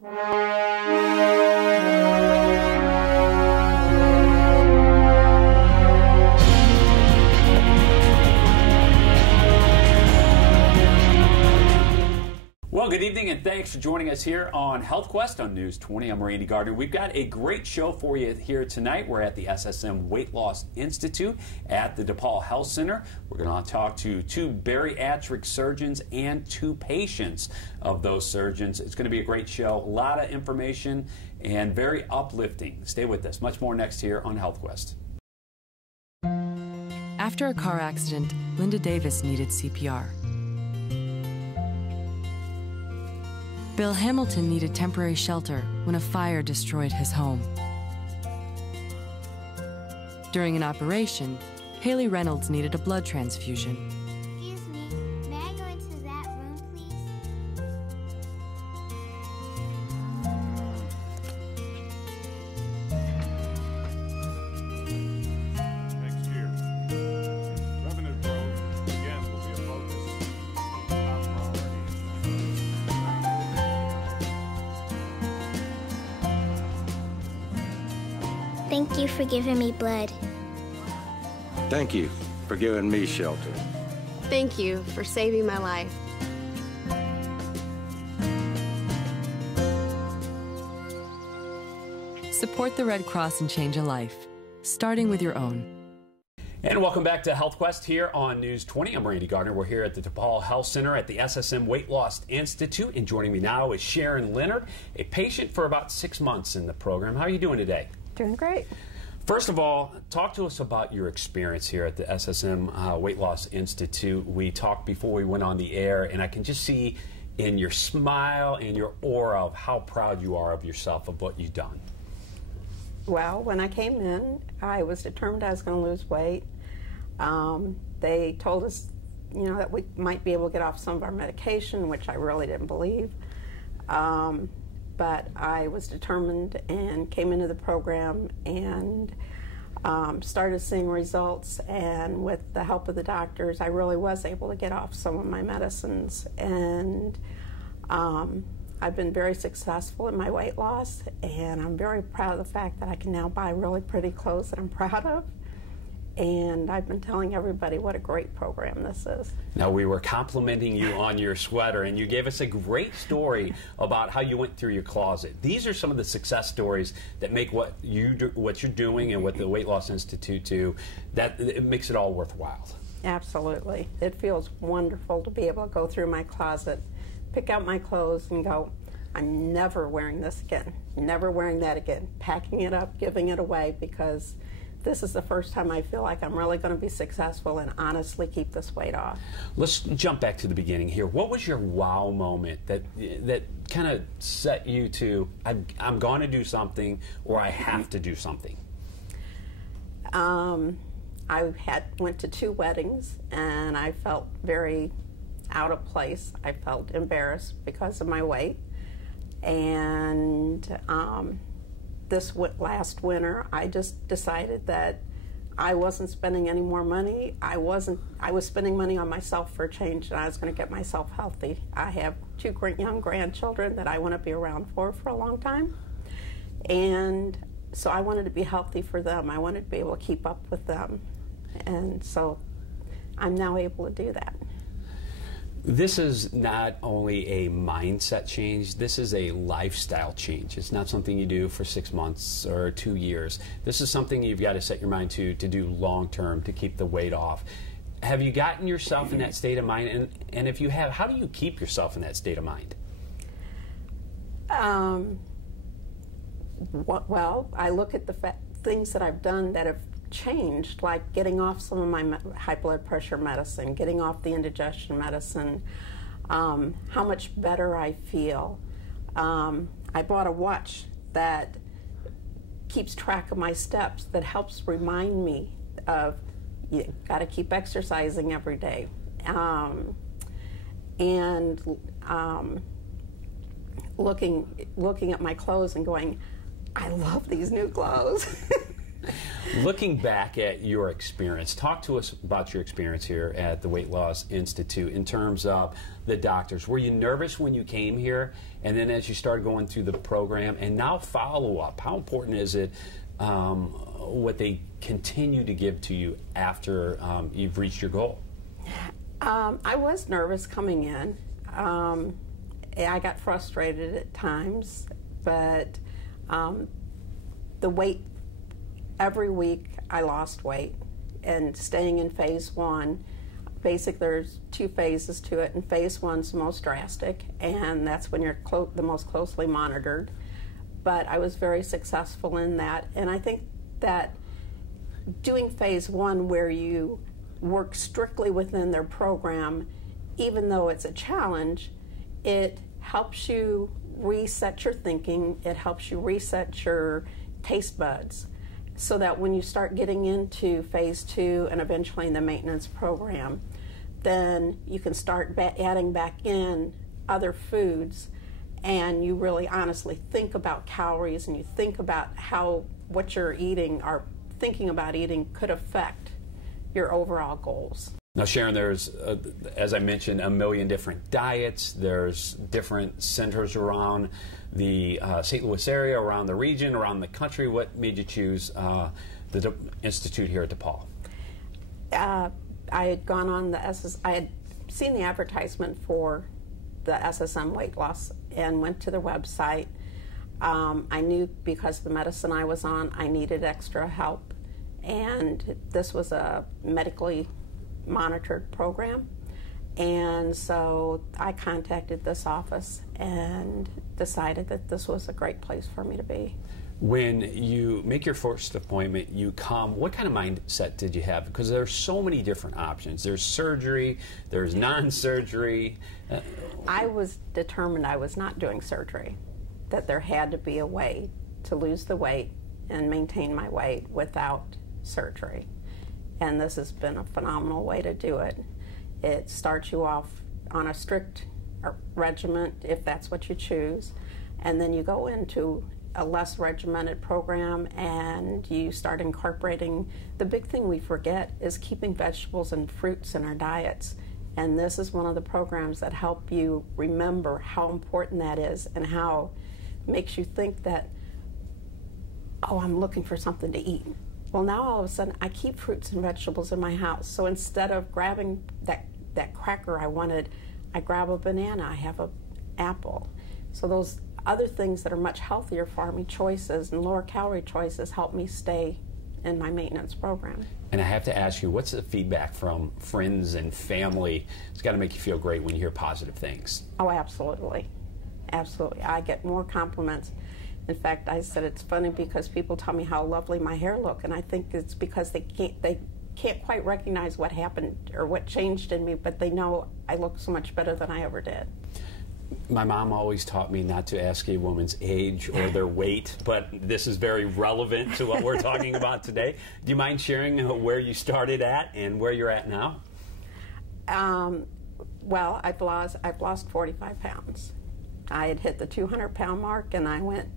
Well, good evening and thanks for joining us here on HealthQuest on News 20. I'm Randy Gardner. We've got a great show for you here tonight. We're at the SSM Weight Loss Institute at the DePaul Health Center. We're going to talk to two bariatric surgeons and two patients of those surgeons. It's going to be a great show, a lot of information and very uplifting. Stay with us. Much more next here on HealthQuest. After a car accident, Linda Davis needed CPR. Bill Hamilton needed temporary shelter when a fire destroyed his home. During an operation, Haley Reynolds needed a blood transfusion. Excuse me, may I go into that room, please? Next year, revenue growth again will be a focus. Top priority. Thank you for giving me blood. Thank you for giving me shelter. Thank you for saving my life. Support the Red Cross and change a life, starting with your own. And welcome back to HealthQuest here on News 20. I'm Randy Gardner. We're here at the DePaul Health Center at the SSM Weight Loss Institute. And joining me now is Sharon Leonard, a patient for about 6 months in the program. How are you doing today? Doing great. First of all, talk to us about your experience here at the SSM Weight Loss Institute. We talked before we went on the air, and I can just see in your smile and your aura of how proud you are of yourself, of what you've done. Well, when I came in, I was determined I was going to lose weight. They told us, that we might be able to get off some of our medication, which I really didn't believe. But I was determined and came into the program and started seeing results. And with the help of the doctors, I really was able to get off some of my medicines. And I've been very successful in my weight loss. And I'm very proud of the fact that I can now buy really pretty clothes that I'm proud of. And I've been telling everybody what a great program this is. Now, we were complimenting you on your sweater, and you gave us a great story about how you went through your closet. These are some of the success stories that make what you're doing and what the Weight Loss Institute do, that it makes it all worthwhile. Absolutely. It feels wonderful to be able to go through my closet, pick out my clothes, and go, I'm never wearing this again, never wearing that again, packing it up, giving it away, because this is the first time I feel like I'm really going to be successful and honestly keep this weight off. Let's jump back to the beginning here. What was your wow moment that kind of set you to, I'm going to do something, or I have to do something? I went to 2 weddings, and I felt very out of place. I felt embarrassed because of my weight. And this last winter, I just decided that I wasn't spending any more money. I was spending money on myself for a change, and I was going to get myself healthy. I have 2 young grandchildren that I want to be around for a long time. And so I wanted to be healthy for them. I wanted to be able to keep up with them. And so I'm now able to do that. This is not only a mindset change, this is a lifestyle change. It's not something you do for 6 months or 2 years. This is something you've got to set your mind to do long term to keep the weight off. Have you gotten yourself in that state of mind? And if you have, how do you keep yourself in that state of mind? Well, I look at the things that I've done that have changed, like getting off some of my high blood pressure medicine, getting off the indigestion medicine, how much better I feel. I bought a watch that keeps track of my steps, that helps remind me of, you got to keep exercising every day. Looking at my clothes and going, I love these new clothes. Looking back at your experience, talk to us about your experience here at the Weight Loss Institute in terms of the doctors. Were you nervous when you came here? And then as you started going through the program, and now follow-up, how important is it what they continue to give to you after you've reached your goal? I was nervous coming in. I got frustrated at times, but the weight, every week I lost weight, and staying in phase 1, basically there's 2 phases to it, and phase 1's the most drastic, and that's when you're the most closely monitored. But I was very successful in that, and I think that doing phase 1 where you work strictly within their program, even though it's a challenge, it helps you reset your thinking, it helps you reset your taste buds, so that when you start getting into phase 2 and eventually in the maintenance program, then you can start adding back in other foods, and you really honestly think about calories, and you think about how what you're eating or thinking about eating could affect your overall goals. Now, Sharon, there's, as I mentioned, a million different diets. There's different centers around the St. Louis area, around the region, around the country. What made you choose the Institute here at DePaul? I had gone on I had seen the advertisement for the SSM weight loss and went to their website. I knew because of the medicine I was on, I needed extra help, and this was a medically monitored program, and so I contacted this office and decided that this was a great place for me to be. When you make your first appointment, you come, what kind of mindset did you have? Because there's so many different options. There's surgery, there's non-surgery. I was determined I was not doing surgery, that there had to be a way to lose the weight and maintain my weight without surgery. And this has been a phenomenal way to do it. It starts you off on a strict regimen, if that's what you choose, and then you go into a less regimented program and you start incorporating. The big thing we forget is keeping vegetables and fruits in our diets, and this is one of the programs that help you remember how important that is, and how it makes you think that, oh, I'm looking for something to eat. Well, now all of a sudden I keep fruits and vegetables in my house, so instead of grabbing that cracker I wanted, I grab a banana, I have an apple. So those other things that are much healthier for me choices and lower calorie choices help me stay in my maintenance program. And I have to ask you, what's the feedback from friends and family? It's got to make you feel great when you hear positive things. Oh, absolutely. Absolutely. I get more compliments. In fact, I said it's funny because people tell me how lovely my hair look, and I think it's because they can't quite recognize what happened or what changed in me, but they know I look so much better than I ever did. My mom always taught me not to ask a woman's age or their weight, but this is very relevant to what we're talking about today. Do you mind sharing where you started at and where you're at now? Well, I've lost 45 pounds. I had hit the 200-pound mark, and I went,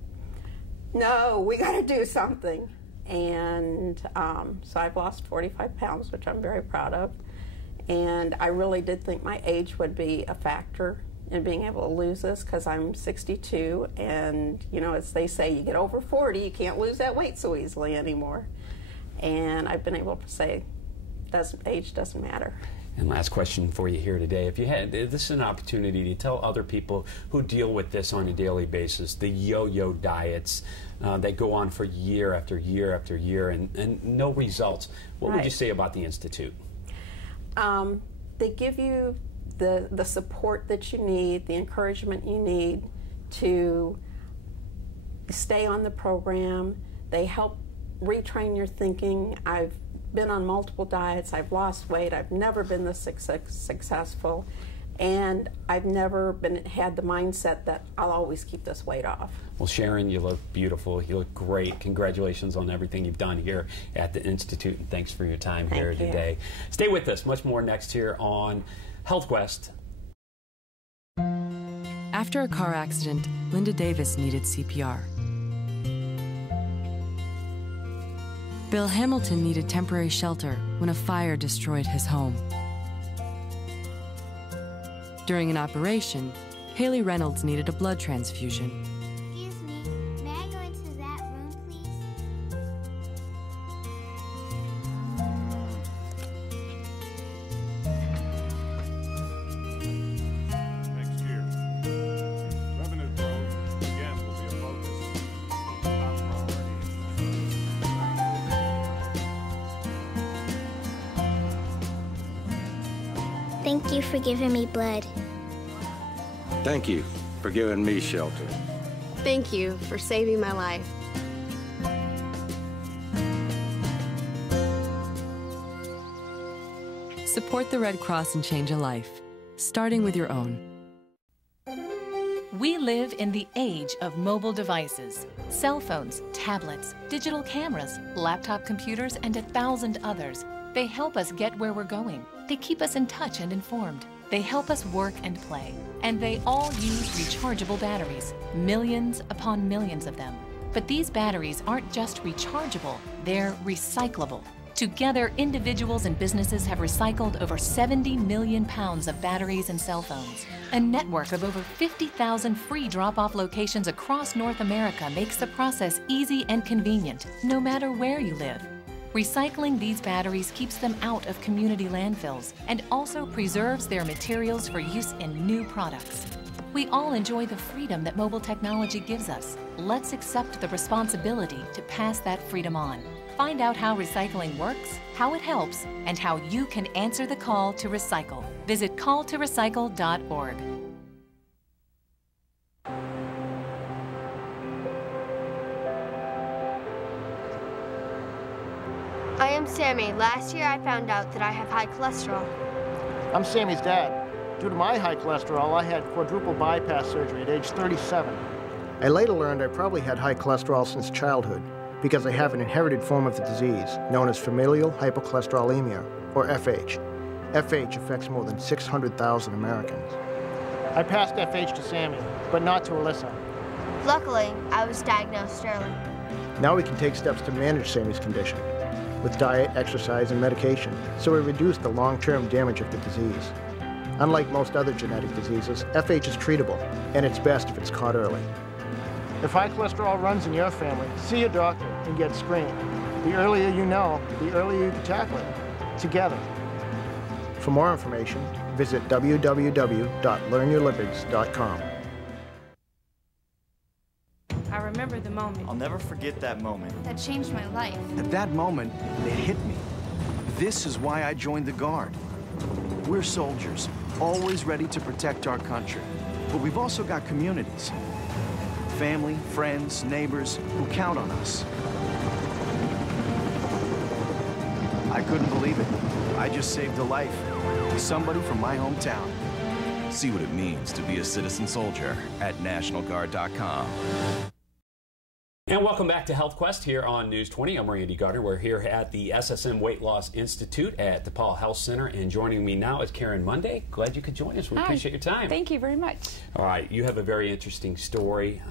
no, we got to do something. And so I've lost 45 pounds, which I'm very proud of. And I really did think my age would be a factor in being able to lose this, because I'm 62, and you know, as they say, you get over 40, you can't lose that weight so easily anymore. And I've been able to say, age doesn't matter. And last question for you here today. If you had, this is an opportunity to tell other people who deal with this on a daily basis, the yo-yo diets that go on for year after year after year and no results. What would you say about the Institute? They give you the support that you need, the encouragement you need to stay on the program. They help retrain your thinking. I've been on multiple diets. I've lost weight. I've never been this successful, and I've never had the mindset that I'll always keep this weight off. Well, Sharon, you look beautiful. You look great. Congratulations on everything you've done here at the Institute, and thanks for your time here today. Stay with us. Much more next here on HealthQuest. After a car accident, Linda Davis needed CPR. Bill Hamilton needed temporary shelter when a fire destroyed his home. During an operation, Haley Reynolds needed a blood transfusion. Excuse me, may I go into that room, please? Next year, revenue growth again will be a focus. Top priority. Thank you for giving me blood. Thank you for giving me shelter. Thank you for saving my life. Support the Red Cross and change a life, starting with your own. We live in the age of mobile devices. Cell phones, tablets, digital cameras, laptop computers, and 1,000 others. They help us get where we're going. They keep us in touch and informed. They help us work and play. And they all use rechargeable batteries, millions upon millions of them. But these batteries aren't just rechargeable, they're recyclable. Together, individuals and businesses have recycled over 70 million pounds of batteries and cell phones. A network of over 50,000 free drop-off locations across North America makes the process easy and convenient, no matter where you live. Recycling these batteries keeps them out of community landfills and also preserves their materials for use in new products. We all enjoy the freedom that mobile technology gives us. Let's accept the responsibility to pass that freedom on. Find out how recycling works, how it helps, and how you can answer the call to recycle. Visit calltorecycle.org. I am Sammy. Last year I found out that I have high cholesterol. I'm Sammy's dad. Due to my high cholesterol, I had quadruple bypass surgery at age 37. I later learned I probably had high cholesterol since childhood because I have an inherited form of the disease known as familial hypercholesterolemia, or FH. FH affects more than 600,000 Americans. I passed FH to Sammy, but not to Alyssa. Luckily, I was diagnosed early. Now we can take steps to manage Sammy's condition with diet, exercise, and medication, so we reduce the long-term damage of the disease. Unlike most other genetic diseases, FH is treatable, and it's best if it's caught early. If high cholesterol runs in your family, see a doctor and get screened. The earlier you know, the earlier you can tackle it, together. For more information, visit www.learnyourlipids.com. I remember the moment. I'll never forget that moment. That changed my life. At that moment, it hit me. This is why I joined the Guard. We're soldiers, always ready to protect our country. But we've also got communities. Family, friends, neighbors who count on us. I couldn't believe it. I just saved a life. Somebody from my hometown. See what it means to be a citizen soldier at NationalGuard.com. And welcome back to HealthQuest here on News 20. I'm Randy Gardner. We're here at the SSM Weight Loss Institute at DePaul Health Center. And joining me now is Karen Monday. Glad you could join us. We appreciate your time. Thank you very much. All right. You have a very interesting story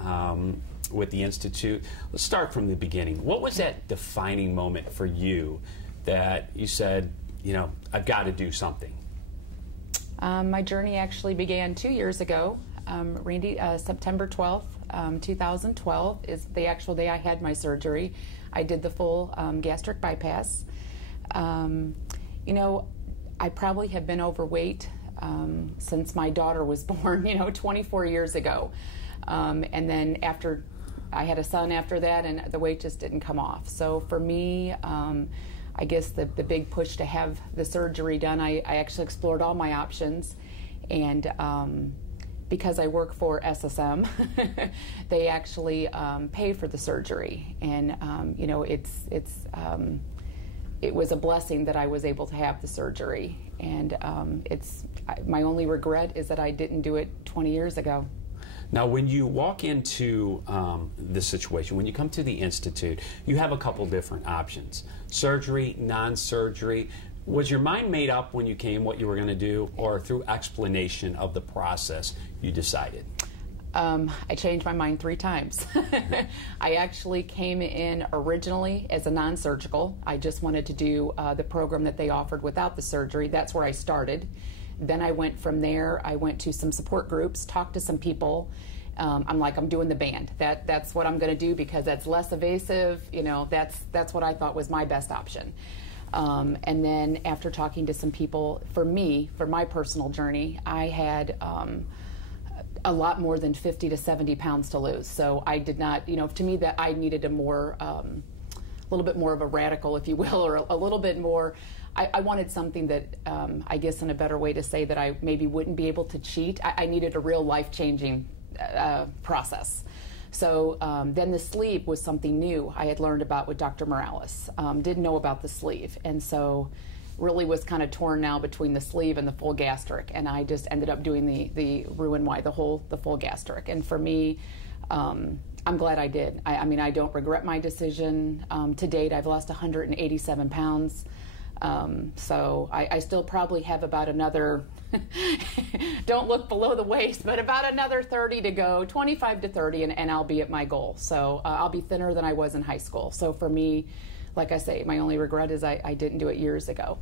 with the Institute. Let's start from the beginning. What was that defining moment for you that you said, you know, I've got to do something? My journey actually began 2 years ago. Randy, September 12th, 2012 is the actual day I had my surgery. I did the full gastric bypass. You know, I probably have been overweight since my daughter was born, 24 years ago. And then after I had a son after that, and the weight just didn't come off. So for me, I guess the big push to have the surgery done, I actually explored all my options. And because I work for SSM, they actually pay for the surgery. And, it was a blessing that I was able to have the surgery. And my only regret is that I didn't do it 20 years ago. Now, when you walk into this situation, when you come to the Institute, you have a couple different options. Surgery, non-surgery. Was your mind made up when you came what you were going to do, or through explanation of the process you decided? I changed my mind 3 times. I actually came in originally as a non-surgical. I just wanted to do the program that they offered without the surgery. That's where I started. Then I went from there. I went to some support groups, talked to some people. I'm like, I'm doing the band. That's what I'm going to do because that's less evasive. You know, that's what I thought was my best option. And then after talking to some people, for my personal journey, I had a lot more than 50 to 70 pounds to lose. So I did not, you know, to me that I needed a little bit more of a radical, if you will, or a little bit more. I wanted something that, I guess in a better way to say that I maybe wouldn't be able to cheat. I needed a real life-changing process. So then the sleeve was something new I had learned about with Dr. Morales. Didn't know about the sleeve. And so really was kind of torn now between the sleeve and the full gastric. And I just ended up doing the Roux-en-Y, the full gastric. And for me, I'm glad I did. I mean, I don't regret my decision. To date, I've lost 187 pounds. So I still probably have about another, don't look below the waist, but about another 30 to go, 25 to 30, and I'll be at my goal. So I'll be thinner than I was in high school. So for me, like I say, my only regret is I didn't do it years ago.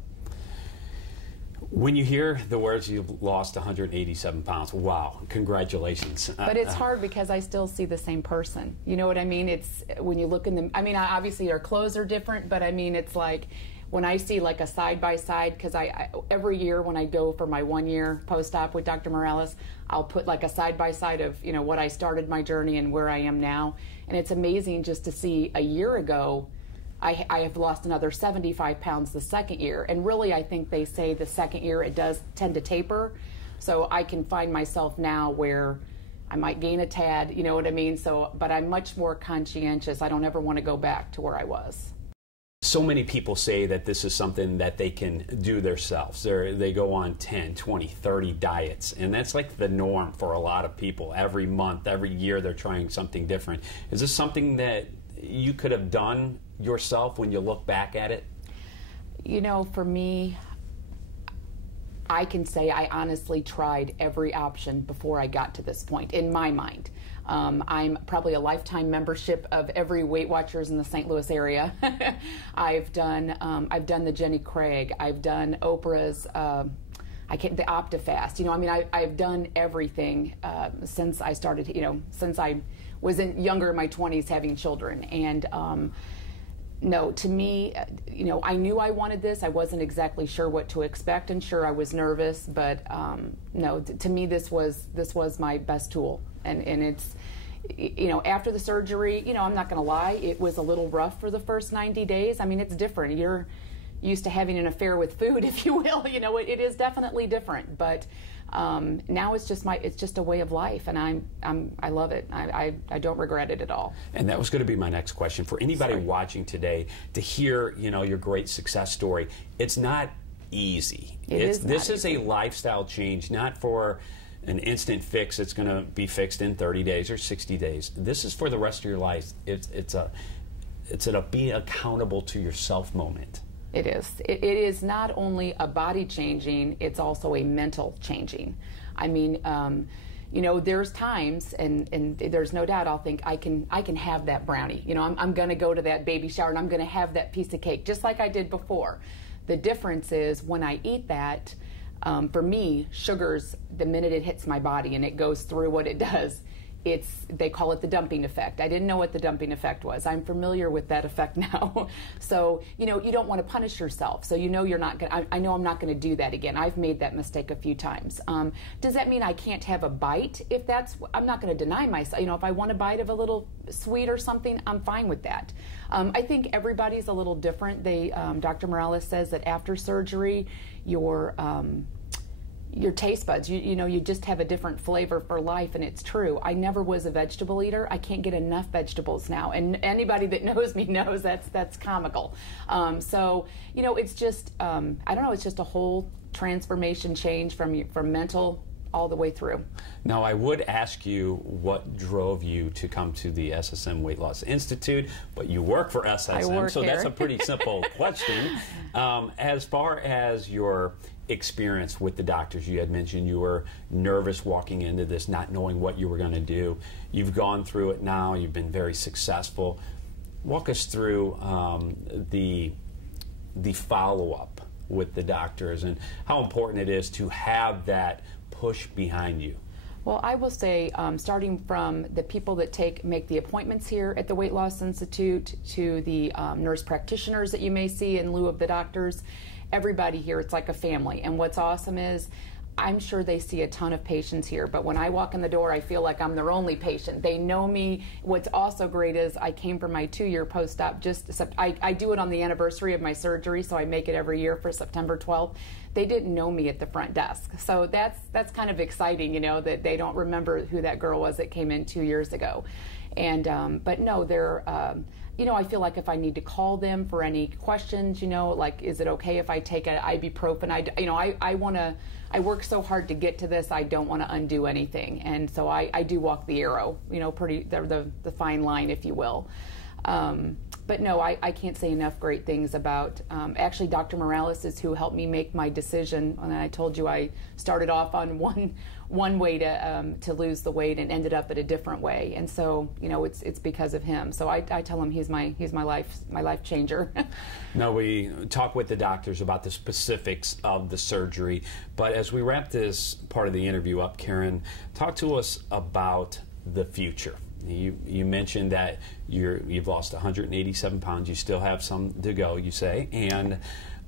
When you hear the words you've lost 187 pounds, wow, congratulations. But it's hard because I still see the same person. You know what I mean? It's when you look in the, I mean, obviously our clothes are different, but I mean, it's like when I see like a side-by-side, because I every year when I go for my 1-year post-op with Dr. Morales, I'll put like a side-by-side of, you know, what I started my journey and where I am now. And it's amazing just to see a year ago, I have lost another 75 pounds the second year. And really, I think they say the second year it does tend to taper. So I can find myself now where I might gain a tad, you know what I mean? So, but I'm much more conscientious. I don't ever want to go back to where I was. So many people say that this is something that they can do themselves. They go on 10, 20, 30 diets, and that's like the norm for a lot of people. Every month, every year, they're trying something different. Is this something that you could have done yourself when you look back at it? You know, for me, I can say I honestly tried every option before I got to this point, in my mind. I'm probably a lifetime membership of every Weight Watchers in the St. Louis area. I've done the Jenny Craig. I've done Oprah's, the OptiFast. You know, I mean, I've done everything since I started, you know, since I was younger in my 20s having children. And no, to me, you know, I knew I wanted this. I wasn't exactly sure what to expect, and sure, I was nervous. But no, to me, this was my best tool. And it's, you know, after the surgery, you know, I'm not going to lie, it was a little rough for the first 90 days. I mean, it's different. You're used to having an affair with food, if you will. You know, it is definitely different. But now it's just a way of life, and I love it. I don't regret it at all. And that was going to be my next question for anybody watching today, to hear, you know, your great success story. It's not easy. This is a lifestyle change, not for an instant fix. It's going to be fixed in 30 days or 60 days. This is for the rest of your life. It's a be accountable to yourself moment. It is. It is not only a body changing, it's also a mental changing. I mean, you know, there's times, and there's no doubt I'll think I can have that brownie. You know, I'm going to go to that baby shower and I'm going to have that piece of cake just like I did before. The difference is when I eat that, for me, sugars, the minute it hits my body and it goes through what it does, they call it the dumping effect. I didn't know what the dumping effect was. I'm familiar with that effect now. So, you know, you don't want to punish yourself. So you know you're not going to, I know I'm not going to do that again. I've made that mistake a few times. Does that mean I can't have a bite? I'm not going to deny myself. You know, if I want a bite of a little sweet or something, I'm fine with that. I think everybody's a little different. Dr. Morales says that after surgery, your taste buds, you know, you just have a different flavor for life, and it's true. I never was a vegetable eater. I can't get enough vegetables now, and anybody that knows me knows that's comical. So, you know, it's just, I don't know, it's just a whole transformation change from mental all the way through. Now, I would ask you what drove you to come to the SSM Weight Loss Institute, but you work for SSM, so that's a pretty simple question. As far as your experience with the doctors. You had mentioned you were nervous walking into this, not knowing what you were going to do. You've gone through it now. You've been very successful. Walk us through the follow-up with the doctors and how important it is to have that push behind you. Well, I will say, starting from the people that make the appointments here at the Weight Loss Institute to the nurse practitioners that you may see in lieu of the doctors, everybody here, it's like a family. And what's awesome is, I'm sure they see a ton of patients here, but when I walk in the door, I feel like I'm their only patient. They know me. What's also great is I came for my 2-year post-op. I do it on the anniversary of my surgery, so I make it every year for September 12th. They didn't know me at the front desk, so that's kind of exciting, you know, that they don't remember who that girl was that came in 2 years ago. And but no, they're. You know, I feel like if I need to call them for any questions, you know, like, is it okay if I take an ibuprofen? I work so hard to get to this, I don't want to undo anything. And so I do walk the arrow, you know, the fine line, if you will. But no, I can't say enough great things about, actually Dr. Morales is who helped me make my decision. And I told you I started off on one way to lose the weight and ended up at a different way. And so, you know, it's because of him. So I tell him he's my life changer. Now, we talk with the doctors about the specifics of the surgery, but as we wrap this part of the interview up, Karen, talk to us about the future. You mentioned that you've lost 187 pounds. You still have some to go, you say. And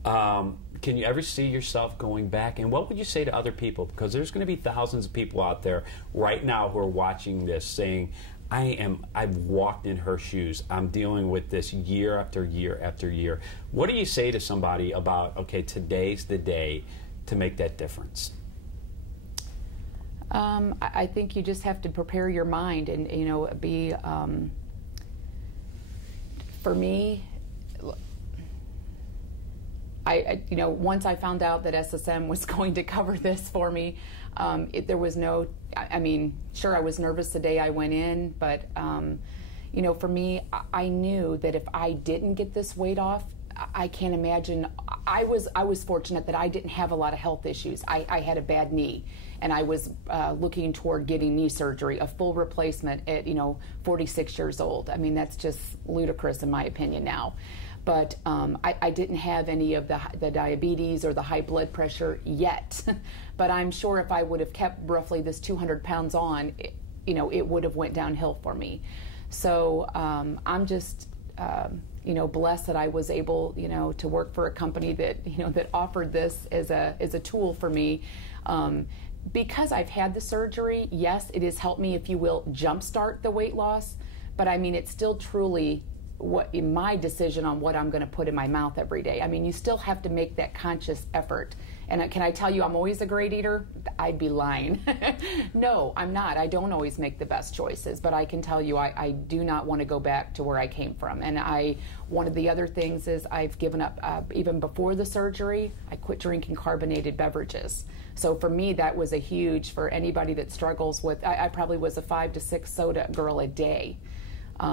can you ever see yourself going back? And what would you say to other people? Because there's going to be thousands of people out there right now who are watching this saying, I've walked in her shoes. I'm dealing with this year after year after year. What do you say to somebody about, okay, today's the day to make that difference? I think you just have to prepare your mind and, you know, be, for me, you know, once I found out that SSM was going to cover this for me, there was no, I mean, sure, I was nervous the day I went in, but, you know, for me, I knew that if I didn't get this weight off, I can't imagine. I was fortunate that I didn't have a lot of health issues. I had a bad knee, and I was looking toward getting knee surgery, a full replacement at, you know, 46 years old. I mean, that's just ludicrous in my opinion now. But I didn't have any of the diabetes or the high blood pressure yet. But I'm sure if I would have kept roughly this 200 pounds on, you know, it would have went downhill for me. So I'm just, you know, blessed that I was able, you know, to work for a company that, you know, that offered this as a tool for me. Because I've had the surgery, yes, it has helped me, if you will, jumpstart the weight loss. But I mean, it's still truly my decision on what I'm going to put in my mouth every day. I mean, you still have to make that conscious effort. And can I tell you I'm always a great eater? I'd be lying. No, I'm not. I don't always make the best choices, but I can tell you I do not want to go back to where I came from. And one of the other things is I've given up, even before the surgery, I quit drinking carbonated beverages. So for me, that was a huge, for anybody that struggles with, I probably was a 5 to 6 soda girl a day.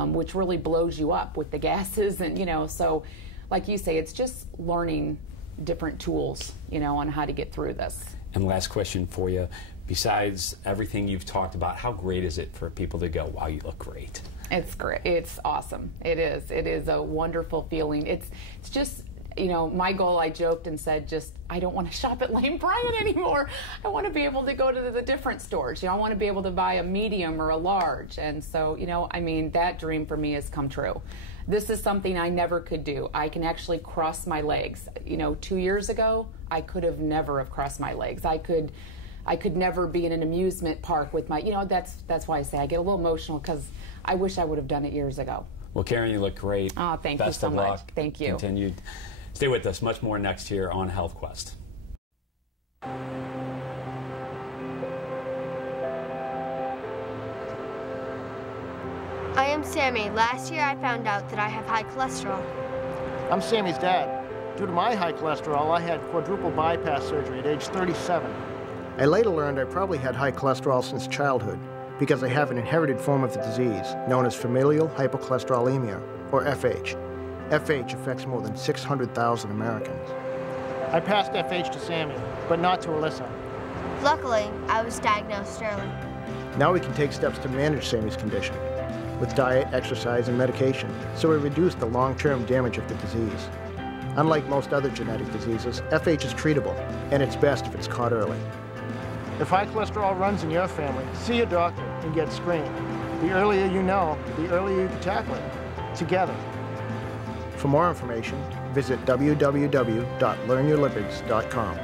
Which really blows you up with the gases, and, you know, so like you say, it's just learning different tools, you know, on how to get through this. And last question for you, besides everything you've talked about, how great is it for people to go, wow, you look great? It's great. It's awesome. It is. It is a wonderful feeling. It's just, you know, my goal, I joked and said, I don't want to shop at Lane Bryant anymore. I want to be able to go to the different stores. You know, I want to be able to buy a medium or a large. And so, you know, I mean, that dream for me has come true. This is something I never could do. I can actually cross my legs. You know, 2 years ago, I could have never have crossed my legs. I could never be in an amusement park with my, you know, that's why I say I get a little emotional, because I wish I would have done it years ago. Well, Karen, you look great. Oh, thank you so much. Thank you. Continued. Stay with us. Much more next here on HealthQuest. I am Sammy. Last year I found out that I have high cholesterol. I'm Sammy's dad. Due to my high cholesterol, I had quadruple bypass surgery at age 37. I later learned I probably had high cholesterol since childhood because I have an inherited form of the disease known as familial hypercholesterolemia, or FH. FH affects more than 600,000 Americans. I passed FH to Sammy, but not to Alyssa. Luckily, I was diagnosed early. Now we can take steps to manage Sammy's condition with diet, exercise, and medication, so we reduce the long-term damage of the disease. Unlike most other genetic diseases, FH is treatable, and it's best if it's caught early. If high cholesterol runs in your family, see a doctor and get screened. The earlier you know, the earlier you can tackle it, together. For more information, visit www.learnyourlipids.com.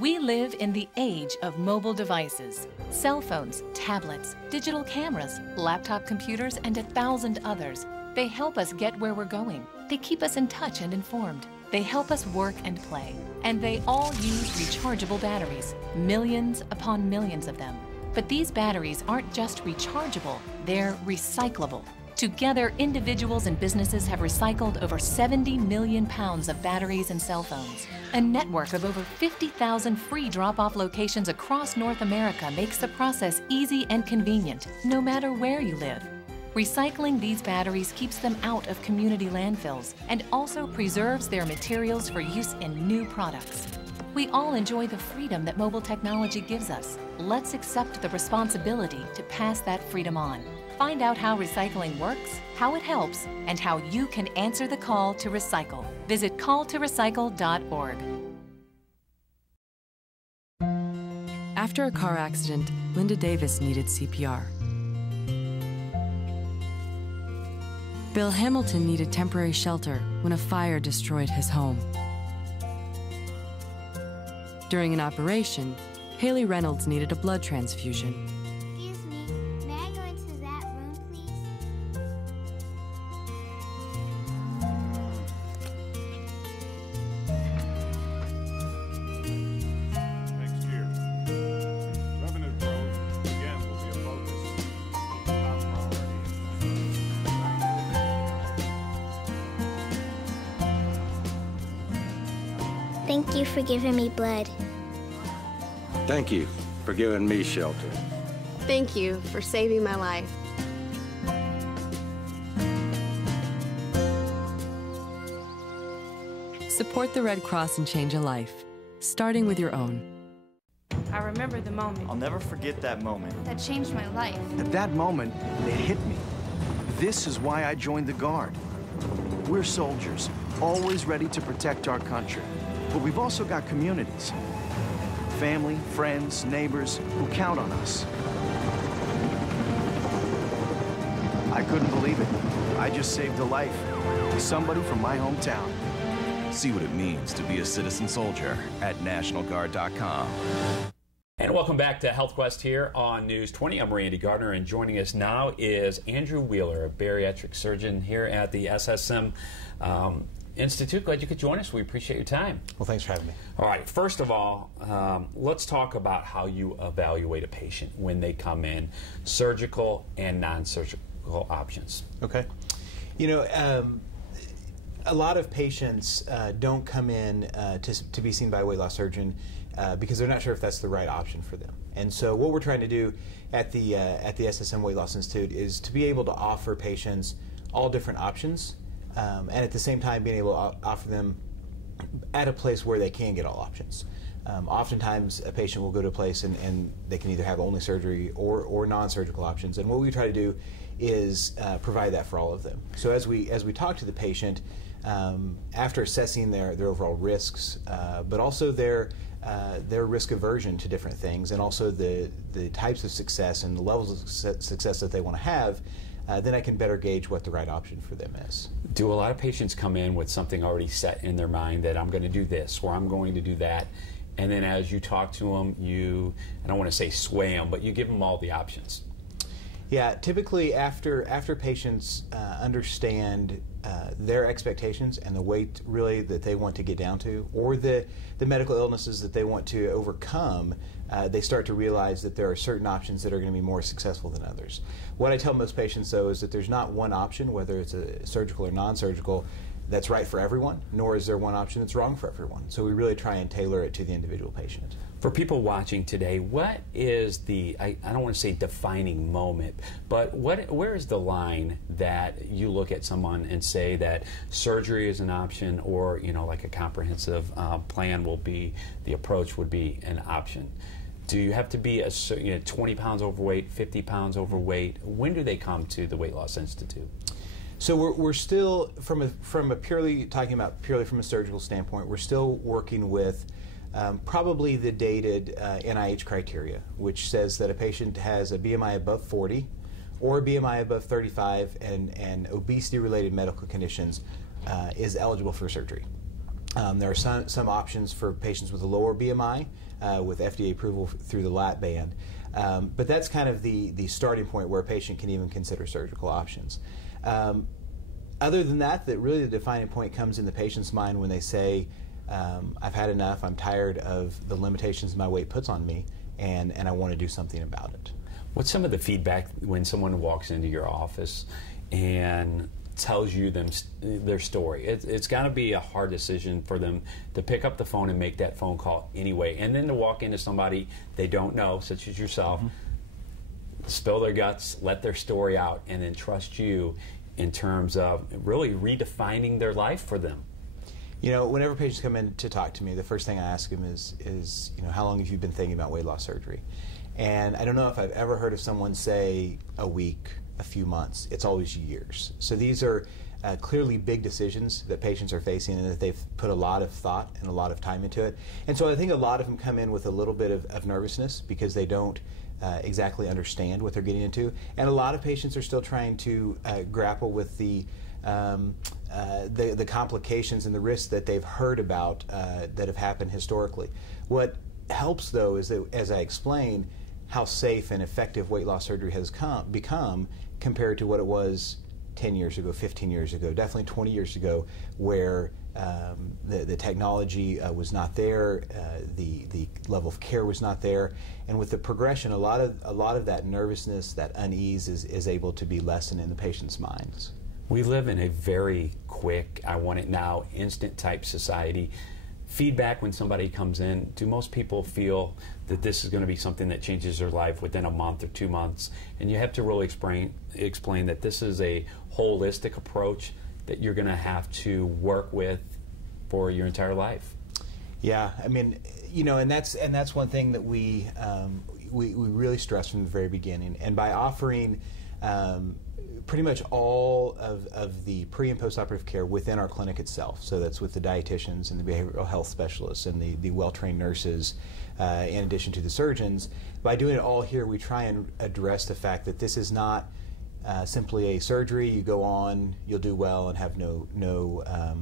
We live in the age of mobile devices. Cell phones, tablets, digital cameras, laptop computers, and 1,000 others. They help us get where we're going. They keep us in touch and informed. They help us work and play. And they all use rechargeable batteries, millions upon millions of them. But these batteries aren't just rechargeable, they're recyclable. Together, individuals and businesses have recycled over 70 million pounds of batteries and cell phones. A network of over 50,000 free drop-off locations across North America makes the process easy and convenient, no matter where you live. Recycling these batteries keeps them out of community landfills and also preserves their materials for use in new products. We all enjoy the freedom that mobile technology gives us. Let's accept the responsibility to pass that freedom on. Find out how recycling works, how it helps, and how you can answer the call to recycle. Visit calltorecycle.org. After a car accident, Linda Davis needed CPR. Bill Hamilton needed temporary shelter when a fire destroyed his home. During an operation, Haley Reynolds needed a blood transfusion. Excuse me, may I go into that room, please? Next year, revenue growth again will be a focus. Top priority. Thank you for giving me blood. Thank you for giving me shelter. Thank you for saving my life. Support the Red Cross and change a life, starting with your own. I remember the moment I'll never forget that moment. that changed my life. At that moment, it hit me. This is why I joined the Guard. We're soldiers, always ready to protect our country. But we've also got communities. Family, friends, neighbors who count on us. I couldn't believe it. I just saved a life. Somebody from my hometown. See what it means to be a citizen soldier at NationalGuard.com. And welcome back to HealthQuest here on News 20. I'm Randy Gardner, and joining us now is Andrew Wheeler, a bariatric surgeon here at the SSM Institute. Glad you could join us. We appreciate your time. Well, thanks for having me. All right, first of all, let's talk about how you evaluate a patient when they come in, surgical and non-surgical options. Okay. You know, a lot of patients don't come in to be seen by a weight loss surgeon because they're not sure if that's the right option for them. And so what we're trying to do at the SSM Weight Loss Institute is to be able to offer patients all different options, and at the same time being able to offer them at a place where they can get all options. Oftentimes a patient will go to a place and they can either have only surgery or non-surgical options, and what we try to do is provide that for all of them. So as we talk to the patient, after assessing their overall risks, but also their risk aversion to different things, and also the types of success and the levels of success that they want to have, then I can better gauge what the right option for them is. Do a lot of patients come in with something already set in their mind that I'm going to do this or I'm going to do that, and then as you talk to them, I don't want to say sway them, but you give them all the options? Yeah, typically after patients understand their expectations and the weight really that they want to get down to, or the medical illnesses that they want to overcome, they start to realize that there are certain options that are going to be more successful than others. What I tell most patients, though, is that there's not one option, whether it's a surgical or non-surgical. that's right for everyone, nor is there one option that's wrong for everyone. So we really try and tailor it to the individual patient. For people watching today, what is the, I don't want to say defining moment, but where is the line that you look at someone and say that surgery is an option, or, you know, like a comprehensive plan will be, the approach would be an option? Do you have to be 20 pounds overweight, 50 pounds overweight? When do they come to the Weight Loss Institute? So we're still, from a purely from a surgical standpoint, we're still working with probably the dated NIH criteria, which says that a patient has a BMI above 40 or a BMI above 35 and obesity-related medical conditions is eligible for surgery. There are some options for patients with a lower BMI with FDA approval through the lap band, but that's kind of the starting point where a patient can even consider surgical options. Other than that, really the defining point comes in the patient's mind when they say, I've had enough, I'm tired of the limitations my weight puts on me, and I want to do something about it. What's some of the feedback when someone walks into your office and tells you their story? It's got to be a hard decision for them to pick up the phone and make that phone call anyway, and then to walk into somebody they don't know, such as yourself, spill their guts, let their story out, and then trust you in terms of really redefining their life for them. You know, whenever patients come in to talk to me, the first thing I ask them is, you know, how long have you been thinking about weight loss surgery? And I don't know if I've ever heard of someone say a week, a few months. It's always years. So these are clearly big decisions that patients are facing, and that they've put a lot of thought and a lot of time into it. And so I think a lot of them come in with a little bit of nervousness because they don't exactly understand what they're getting into. And a lot of patients are still trying to grapple with the complications and the risks that they've heard about that have happened historically. What helps, though, is that as I explain how safe and effective weight loss surgery has become compared to what it was 10 years ago, 15 years ago, definitely 20 years ago, where the technology was not there, the level of care was not there, and with the progression, a lot of that nervousness, that unease is able to be lessened in the patient's minds. We live in a very quick, I want it now, instant type society. Feedback when somebody comes in, do most people feel that this is going to be something that changes their life within a month or 2 months? And you have to really explain that this is a holistic approach that you're going to have to work with for your entire life. Yeah, I mean, you know, and that's one thing that we really stress from the very beginning. And by offering pretty much all of the pre- and post-operative care within our clinic itself. So that's with the dietitians and the behavioral health specialists and the well-trained nurses, in addition to the surgeons. By doing it all here, we try and address the fact that this is not simply a surgery. You go on, you'll do well, and have no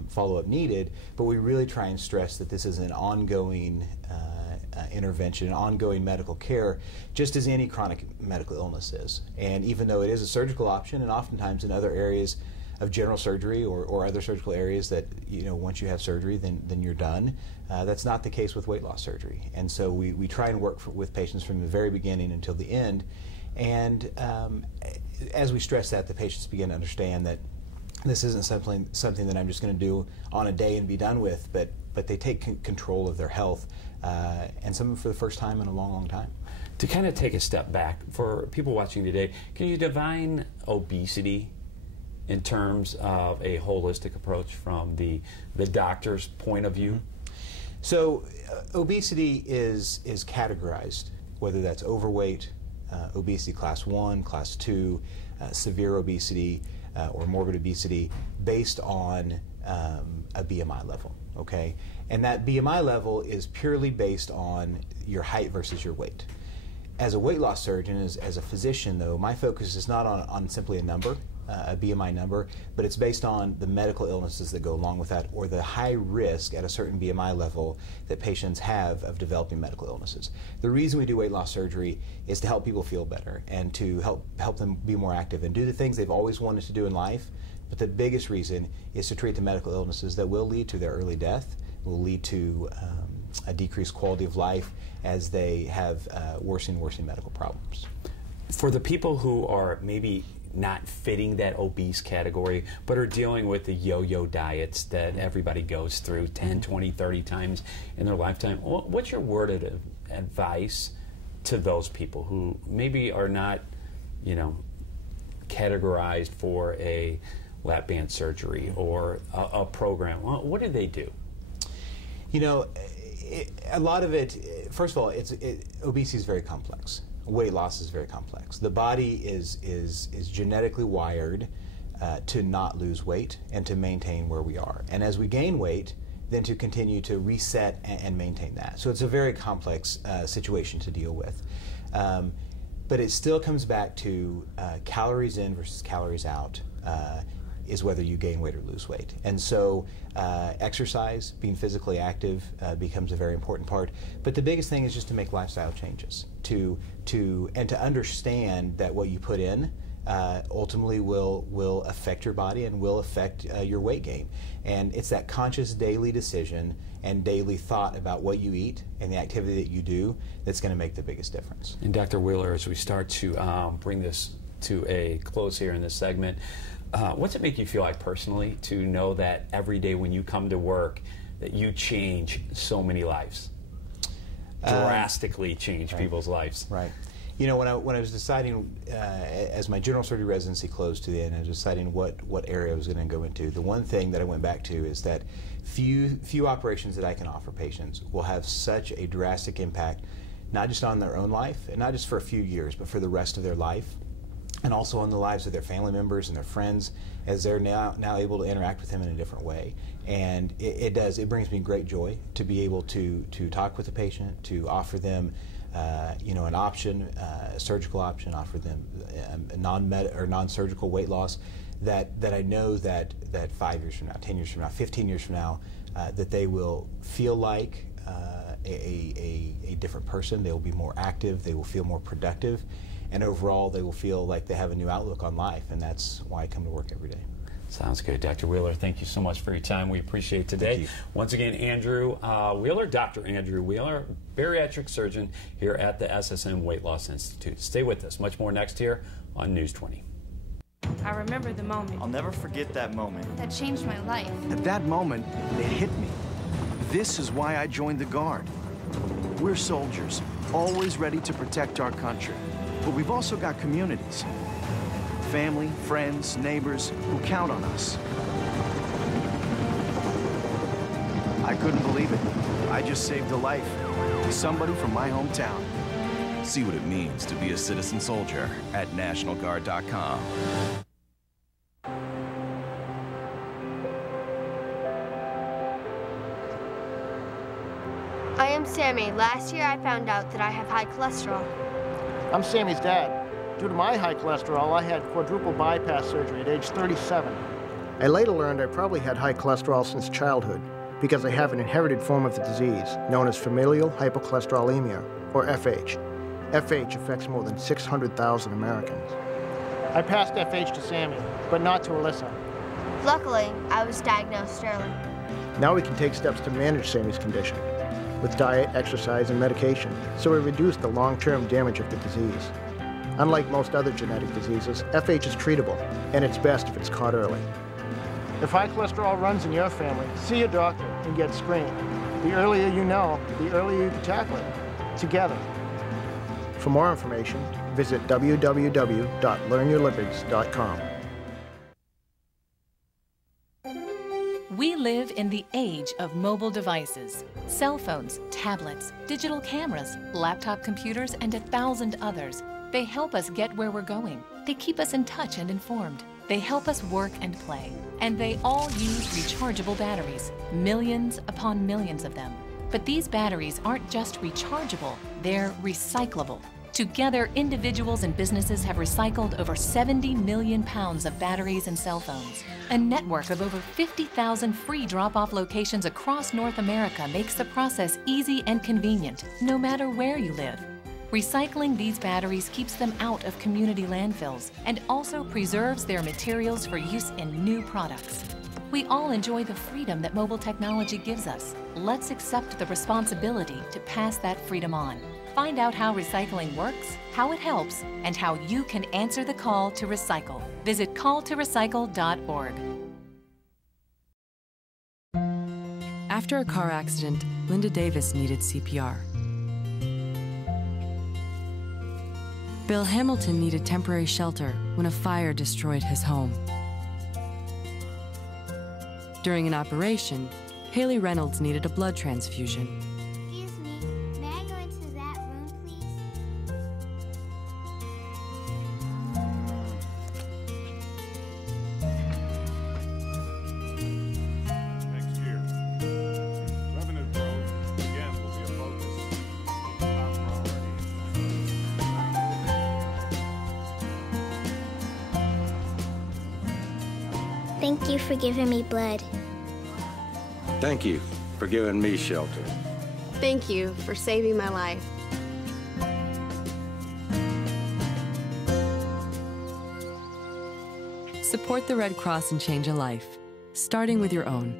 follow-up needed. But we really try and stress that this is an ongoing intervention, ongoing medical care, just as any chronic medical illness is. And even though it is a surgical option, and oftentimes in other areas of general surgery or other surgical areas that, you know, once you have surgery, then you're done, that's not the case with weight loss surgery. And so we try and work with patients from the very beginning until the end. And as we stress that, the patients begin to understand that this isn't something that I'm just going to do on a day and be done with, but they take control of their health, and some of them for the first time in a long, long time. To kind of take a step back, for people watching today, can you define obesity in terms of a holistic approach from the doctor's point of view? So obesity is categorized, whether that's overweight, obesity class 1, class 2, severe obesity, or morbid obesity, based on a BMI level, okay? And that BMI level is purely based on your height versus your weight. As a weight loss surgeon, as a physician, though, my focus is not on simply a number, a BMI number, but it's based on the medical illnesses that go along with that, or the high risk at a certain BMI level that patients have of developing medical illnesses. The reason we do weight loss surgery is to help people feel better and to help them be more active and do the things they've always wanted to do in life. But the biggest reason is to treat the medical illnesses that will lead to their early death, will lead to a decreased quality of life as they have worsening medical problems. For the people who are maybe not fitting that obese category, but are dealing with the yo-yo diets that everybody goes through 10, 20, 30 times in their lifetime. What's your word of advice to those people who maybe are not, you know, categorized for a lap band surgery or a program? What do they do? You know, a lot of it, first of all, obesity is very complex. Weight loss is very complex. The body is genetically wired to not lose weight and to maintain where we are. And as we gain weight, then to continue to reset and maintain that. So it's a very complex situation to deal with. But it still comes back to calories in versus calories out is whether you gain weight or lose weight. And so exercise, being physically active becomes a very important part. But the biggest thing is just to make lifestyle changes, to understand that what you put in ultimately will affect your body and will affect your weight gain. And it's that conscious daily decision and daily thought about what you eat and the activity that you do that's going to make the biggest difference. And Dr. Wheeler, as we start to bring this to a close here in this segment, what's it make you feel like personally to know that every day when you come to work that you change so many lives? Drastically change people's lives. Right. You know, when I was deciding, as my general surgery residency closed to the end, I was deciding what area I was going to go into. The one thing that I went back to is that few operations that I can offer patients will have such a drastic impact, not just on their own life, and not just for a few years, but for the rest of their life, and also on the lives of their family members and their friends, as they're now able to interact with them in a different way. And it brings me great joy to be able to talk with the patient, to offer them you know, an option, a surgical option, offer them a non-surgical weight loss that I know that 5 years from now, 10 years from now, 15 years from now, that they will feel like a different person. They will be more active. They will feel more productive. And overall, they will feel like they have a new outlook on life. And that's why I come to work every day. Sounds good. Dr. Wheeler, thank you so much for your time. We appreciate it today. Once again, Andrew Wheeler, Dr. Andrew Wheeler, bariatric surgeon here at the SSM Weight Loss Institute. Stay with us. Much more next here on News 20. I remember the moment. I'll never forget that moment. That changed my life. At that moment, it hit me. This is why I joined the Guard. We're soldiers, always ready to protect our country. But we've also got communities. Family, friends, neighbors who count on us. I couldn't believe it. I just saved a life. Somebody from my hometown. See what it means to be a citizen soldier at NationalGuard.com. I am Sammy. Last year I found out that I have high cholesterol. I'm Sammy's dad. Due to my high cholesterol, I had quadruple bypass surgery at age 37. I later learned I probably had high cholesterol since childhood because I have an inherited form of the disease known as familial hypercholesterolemia, or FH. FH affects more than 600,000 Americans. I passed FH to Sammy, but not to Alyssa. Luckily, I was diagnosed early. Now we can take steps to manage Sammy's condition with diet, exercise, and medication, so we reduce the long-term damage of the disease. Unlike most other genetic diseases, FH is treatable, and it's best if it's caught early. If high cholesterol runs in your family, see a doctor and get screened. The earlier you know, the earlier you can tackle it, together. For more information, visit www.learnyourlipids.com. We live in the age of mobile devices. Cell phones, tablets, digital cameras, laptop computers, and 1,000 others. They help us get where we're going. They keep us in touch and informed. They help us work and play. And they all use rechargeable batteries, millions upon millions of them. But these batteries aren't just rechargeable, they're recyclable. Together, individuals and businesses have recycled over 70 million pounds of batteries and cell phones. A network of over 50,000 free drop-off locations across North America makes the process easy and convenient, no matter where you live. Recycling these batteries keeps them out of community landfills and also preserves their materials for use in new products. We all enjoy the freedom that mobile technology gives us. Let's accept the responsibility to pass that freedom on. Find out how recycling works, how it helps, and how you can answer the call to recycle. Visit calltorecycle.org. After a car accident, Linda Davis needed CPR. Bill Hamilton needed temporary shelter when a fire destroyed his home. During an operation, Haley Reynolds needed a blood transfusion. Excuse me, may I go into that room, please? Next year, revenue growth again will be a focus. Top priority. Thank you for giving me blood. Thank you for giving me shelter. Thank you for saving my life. Support the Red Cross and change a life, starting with your own.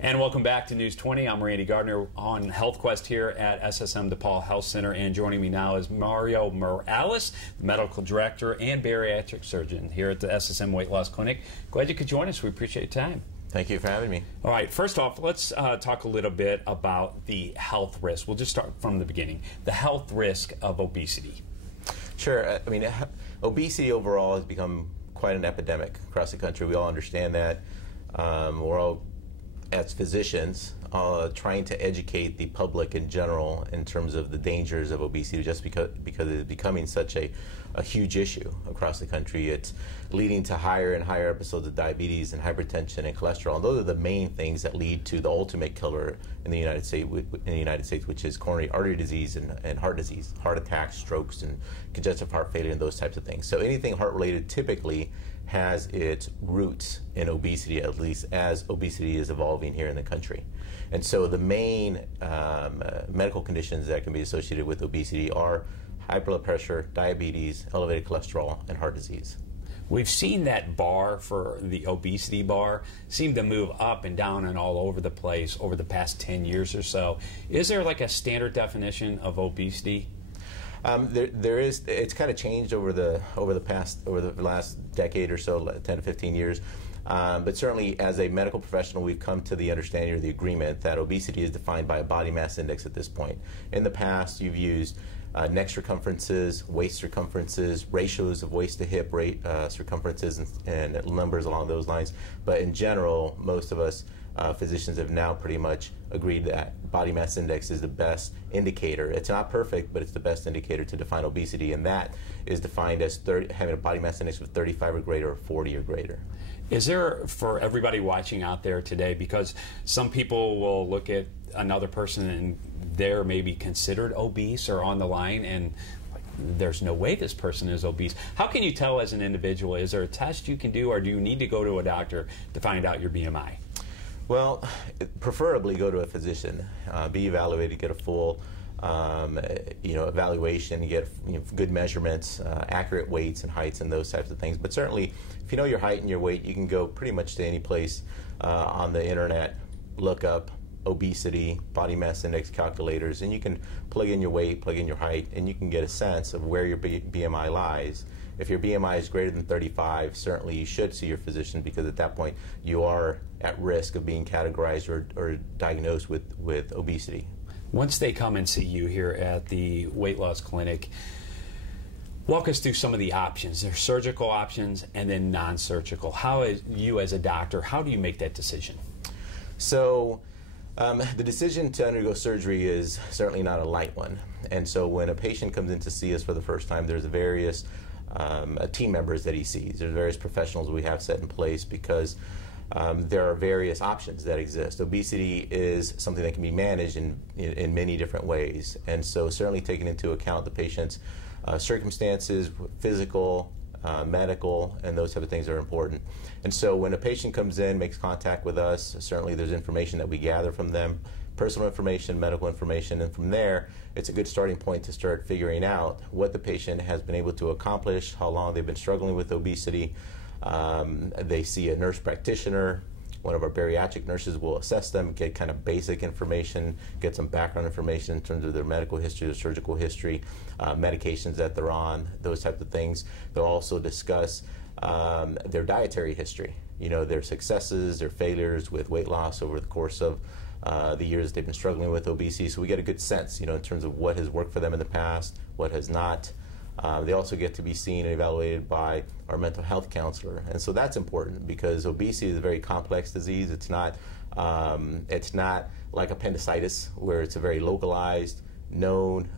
And welcome back to News 20. I'm Randy Gardner on HealthQuest here at SSM DePaul Health Center. And joining me now is Mario Morales, Medical Director and Bariatric Surgeon here at the SSM Weight Loss Clinic. Glad you could join us. We appreciate your time. Thank you for having me. All right, first off, let's talk a little bit about the health risk. We'll just start from the beginning. The health risk of obesity. Sure. I mean, obesity overall has become quite an epidemic across the country. We all understand that. We're all, as physicians, trying to educate the public in general in terms of the dangers of obesity, just because it's becoming such a huge issue across the country. It's leading to higher and higher episodes of diabetes and hypertension and cholesterol. And those are the main things that lead to the ultimate killer in the United States, which is coronary artery disease and heart disease, heart attacks, strokes, and congestive heart failure, and those types of things. So anything heart-related typically has its roots in obesity, at least as obesity is evolving here in the country. And so the main medical conditions that can be associated with obesity are high blood pressure, diabetes, elevated cholesterol, and heart disease. We've seen that bar for the obesity bar seem to move up and down and all over the place over the past 10 years or so. Is there like a standard definition of obesity? There is. It's kind of changed over the last decade or so, 10 to 15 years. But certainly, as a medical professional, we've come to the understanding or the agreement that obesity is defined by a body mass index at this point. In the past, you've used neck circumferences, waist circumferences, ratios of waist to hip circumferences, and numbers along those lines. But in general, most of us physicians have now pretty much agreed that body mass index is the best indicator. It's not perfect, but it's the best indicator to define obesity, and that is defined as having a body mass index of 35 or greater or 40 or greater. Is there, for everybody watching out there today, because some people will look at another person and they're maybe considered obese or on the line, and there's no way this person is obese. How can you tell as an individual? Is there a test you can do, or do you need to go to a doctor to find out your BMI? Well, preferably go to a physician, be evaluated, get a full evaluation, get good measurements, accurate weights and heights and those types of things. But certainly, if you know your height and your weight, you can go pretty much to any place on the internet, look up obesity, body mass index calculators, and you can plug in your weight, plug in your height, and you can get a sense of where your BMI lies. If your BMI is greater than 35, certainly you should see your physician, because at that point you are at risk of being categorized or diagnosed with obesity. Once they come and see you here at the weight loss clinic, walk us through some of the options. There's surgical options and then non-surgical. How is you as a doctor, how do you make that decision? So the decision to undergo surgery is certainly not a light one. And so when a patient comes in to see us for the first time, there's various team members that he sees. There's various professionals we have set in place, because there are various options that exist. Obesity is something that can be managed in many different ways. And so certainly taking into account the patient's circumstances, physical, medical, and those type of things are important. And so when a patient comes in, makes contact with us, certainly there's information that we gather from them, personal information, medical information, and from there, it's a good starting point to start figuring out what the patient has been able to accomplish, how long they've been struggling with obesity. They see a nurse practitioner, One of our bariatric nurses will assess them, get kind of basic information, get some background information in terms of their medical history, their surgical history, medications that they're on, those types of things. They'll also discuss their dietary history, their successes, their failures with weight loss over the course of the years they've been struggling with obesity. So we get a good sense, in terms of what has worked for them in the past, what has not. They also get to be seen and evaluated by our mental health counselor. And so that's important because obesity is a very complex disease. It's not like appendicitis where it's a very localized, known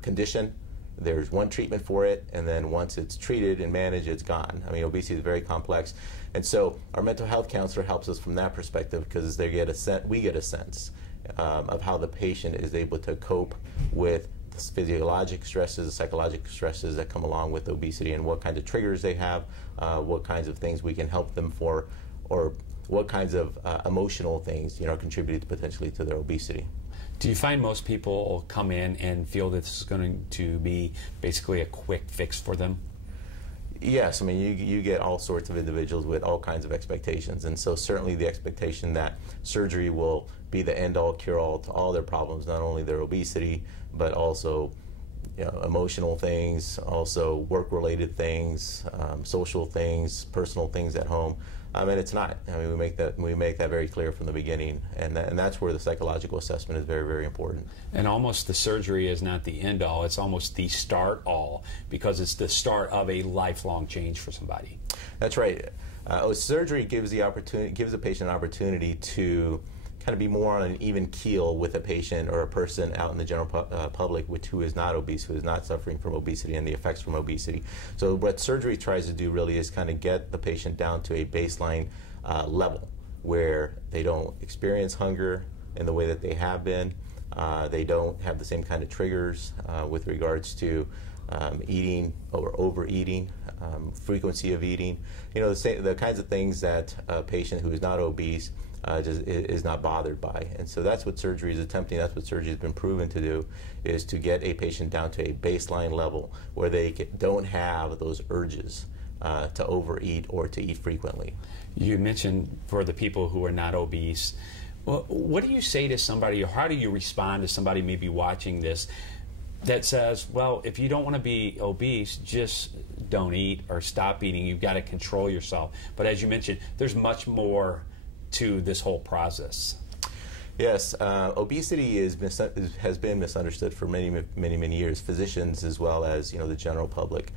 condition. There's one treatment for it, and then once it's treated and managed, it's gone. I mean, obesity is very complex. And so our mental health counselor helps us from that perspective because we get a sense of how the patient is able to cope with the physiologic stresses, the psychological stresses that come along with obesity, and what kinds of triggers they have, what kinds of things we can help them for, or what kinds of emotional things contribute potentially to their obesity. Do you find most people come in and feel that this is going to be basically a quick fix for them? Yes, I mean, you get all sorts of individuals with all kinds of expectations, and so certainly the expectation that surgery will be the end-all, cure-all to all their problems, not only their obesity, but also emotional things, also work-related things, social things, personal things at home. And it's not. I mean, we make that very clear from the beginning, and that's where the psychological assessment is very, very important. And almost the surgery is not the end all; it's almost the start all, because it's the start of a lifelong change for somebody. That's right. Surgery gives the patient an opportunity to kind of be more on an even keel with a patient or a person out in the general public who is not obese, who is not suffering from obesity and the effects from obesity. So what surgery tries to do really is kind of get the patient down to a baseline level where they don't experience hunger in the way that they have been. They don't have the same kind of triggers with regards to eating or overeating, frequency of eating. The kinds of things that a patient who is not obese just is not bothered by. And so that's what surgery is attempting, that's what surgery has been proven to do, is to get a patient down to a baseline level where they don't have those urges to overeat or to eat frequently. You mentioned for the people who are not obese, what do you say to somebody, or how do you respond to somebody maybe watching this that says, well, if you don't want to be obese, just don't eat or stop eating. You've got to control yourself. But as you mentioned, there's much more to this whole process. Yes, obesity has been misunderstood for many years, physicians as well as the general public.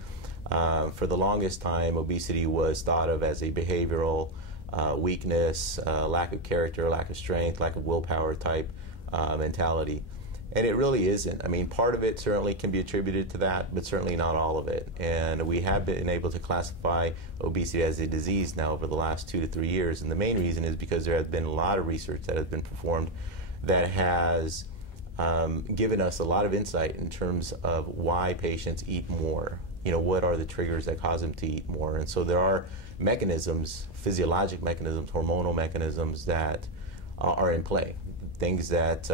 For the longest time, obesity was thought of as a behavioral weakness, lack of character, lack of strength, lack of willpower type mentality. And it really isn't. I mean, part of it certainly can be attributed to that, but certainly not all of it. And we have been able to classify obesity as a disease now over the last 2 to 3 years. And the main reason is because there has been a lot of research that has been performed that has given us a lot of insight in terms of why patients eat more. What are the triggers that cause them to eat more? And so there are mechanisms, physiologic mechanisms, hormonal mechanisms that are in play. Things that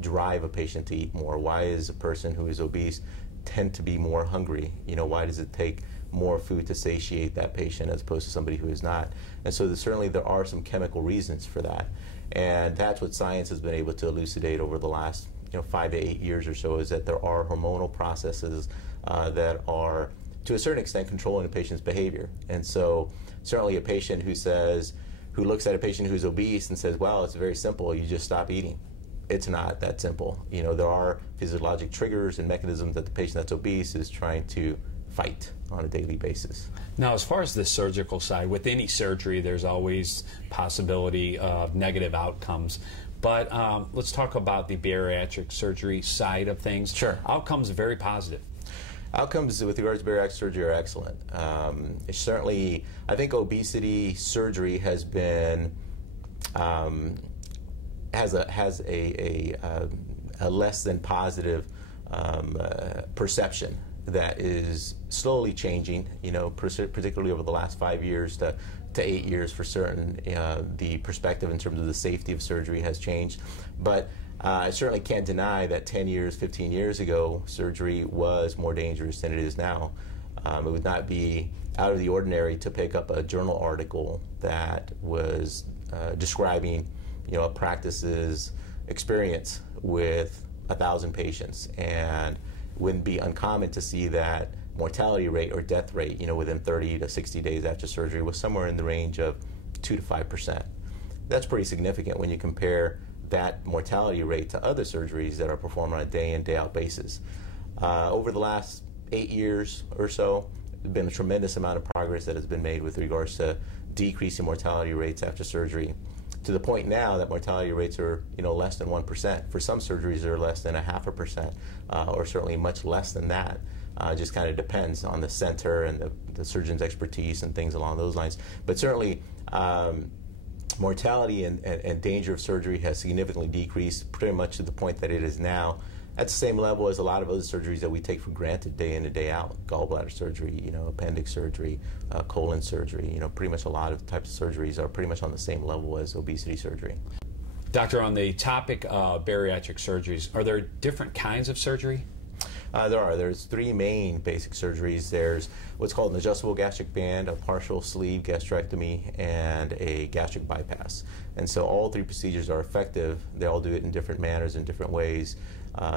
drive a patient to eat more. Why is a person who is obese tend to be more hungry? Why does it take more food to satiate that patient as opposed to somebody who is not? And so certainly there are some chemical reasons for that. And that's what science has been able to elucidate over the last 5 to 8 years or so, is that there are hormonal processes that are to a certain extent controlling a patient's behavior. And so certainly a patient who looks at a patient who's obese and says, well, it's very simple, you just stop eating. It's not that simple. There are physiologic triggers and mechanisms that the patient that's obese is trying to fight on a daily basis. Now, as far as the surgical side, with any surgery, there's always possibility of negative outcomes. But let's talk about the bariatric surgery side of things. Sure. Outcomes are very positive. Outcomes with regards to bariatric surgery are excellent. Certainly, I think obesity surgery has been has a less than positive perception that is slowly changing. Particularly over the last 5 years to 8 years for certain. The perspective in terms of the safety of surgery has changed, but I certainly can't deny that 10 years, 15 years ago, surgery was more dangerous than it is now. It would not be out of the ordinary to pick up a journal article that was describing, a practice's experience with 1,000 patients, and it wouldn't be uncommon to see that mortality rate or death rate, within 30 to 60 days after surgery was somewhere in the range of 2 to 5%. That's pretty significant when you compare that mortality rate to other surgeries that are performed on a day in, day out basis. Over the last 8 years or so, there's been a tremendous amount of progress that has been made with regards to decreasing mortality rates after surgery, to the point now that mortality rates are less than 1%. For some surgeries, they're less than 0.5%, or certainly much less than that. Just kind of depends on the center and the surgeon's expertise and things along those lines. But certainly, mortality and danger of surgery has significantly decreased, pretty much to the point that it is now at the same level as a lot of other surgeries that we take for granted day in and day out. Gallbladder surgery, appendix surgery, colon surgery, pretty much a lot of types of surgeries are pretty much on the same level as obesity surgery. Doctor, on the topic of bariatric surgeries, are there different kinds of surgery? There are. There's three main basic surgeries. There's what's called an adjustable gastric band, a partial sleeve gastrectomy, and a gastric bypass. And so all three procedures are effective. They all do it in different manners, in different ways.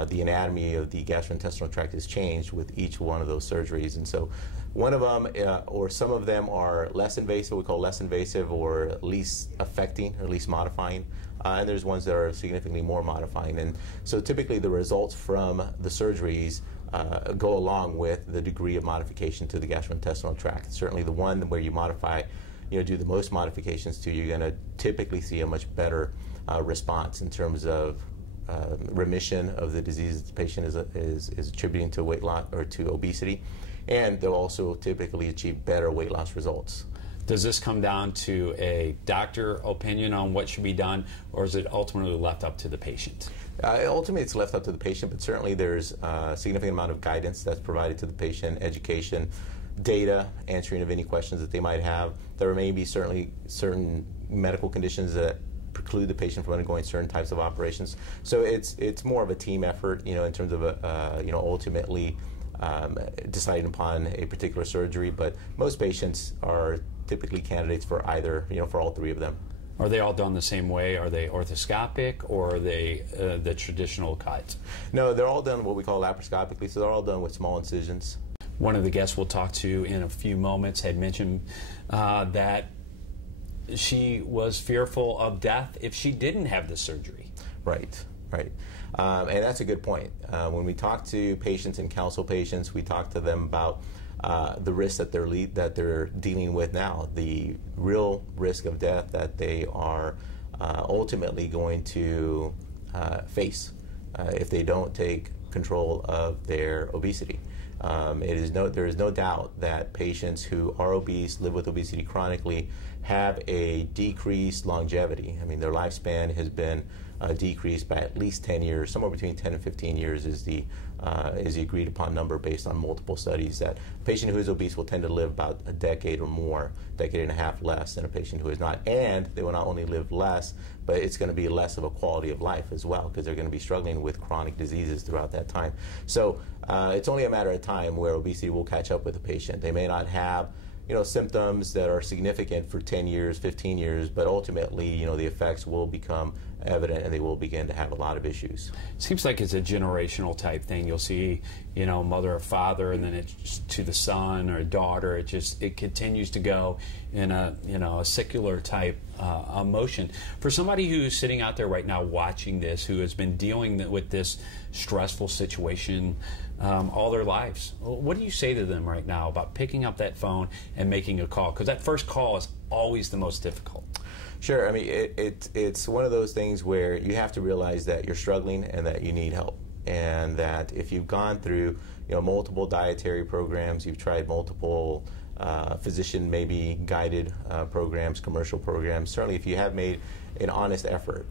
The anatomy of the gastrointestinal tract is changed with each one of those surgeries. And so one of them, or some of them, are less invasive, we call less invasive, or least affecting, or least modifying. And there's ones that are significantly more modifying. And so typically the results from the surgeries go along with the degree of modification to the gastrointestinal tract. Certainly the one where you modify, do the most modifications to, you're going to typically see a much better response in terms of remission of the disease the patient is attributing to weight loss or to obesity, and they'll also typically achieve better weight loss results. Does this come down to a doctor opinion on what should be done, or is it ultimately left up to the patient? Ultimately, it's left up to the patient, but certainly there's a significant amount of guidance that's provided to the patient, education, data, answering of any questions that they might have. There may be certainly certain medical conditions that preclude the patient from undergoing certain types of operations. So it's more of a team effort, in terms of ultimately deciding upon a particular surgery. But most patients are typically candidates for either, for all three of them. Are they all done the same way? Are they orthoscopic, or are they the traditional cuts? No, they're all done what we call laparoscopically, so they're all done with small incisions. One of the guests we'll talk to in a few moments had mentioned that she was fearful of death if she didn't have the surgery. Right. And that's a good point. When we talk to patients and counsel patients, we talk to them about the risks that they're dealing with now, the real risk of death that they are ultimately going to face if they don't take control of their obesity. There is no doubt that patients who are obese, live with obesity chronically, have a decreased longevity. I mean, their lifespan has been decreased by at least 10 years. Somewhere between 10 and 15 years is the agreed upon number based on multiple studies, that a patient who is obese will tend to live about a decade or more, decade and a half less than a patient who is not. And they will not only live less, but it's going to be less of a quality of life as well, because they're going to be struggling with chronic diseases throughout that time. So it's only a matter of time where obesity will catch up with the patient. They may not have symptoms that are significant for 10 years, 15 years, but ultimately, the effects will become evident and they will begin to have a lot of issues. Seems like it's a generational type thing. You'll see, mother or father, and then it's to the son or daughter. It continues to go in a secular type emotion. For somebody who's sitting out there right now watching this, who has been dealing with this stressful situation all their lives, what do you say to them right now about picking up that phone and making a call? Because that first call is always the most difficult. Sure. I mean, it's one of those things where you have to realize that you're struggling and that you need help, and that if you've gone through multiple dietary programs, you've tried multiple physician maybe guided programs, commercial programs, certainly if you have made an honest effort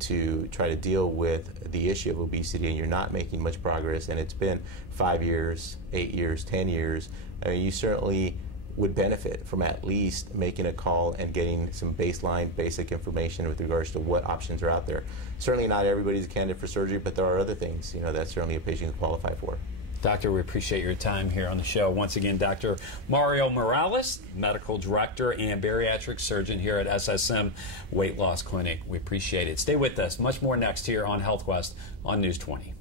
to try to deal with the issue of obesity and you're not making much progress, and it's been 5 years, 8 years, 10 years, you certainly would benefit from at least making a call and getting some baseline, basic information with regards to what options are out there. Certainly not everybody's a candidate for surgery, but there are other things that certainly a patient can qualify for. Doctor, we appreciate your time here on the show. Once again, Dr. Mario Morales, Medical Director and Bariatric Surgeon here at SSM Weight Loss Clinic. We appreciate it. Stay with us. Much more next here on HealthQuest on News 20.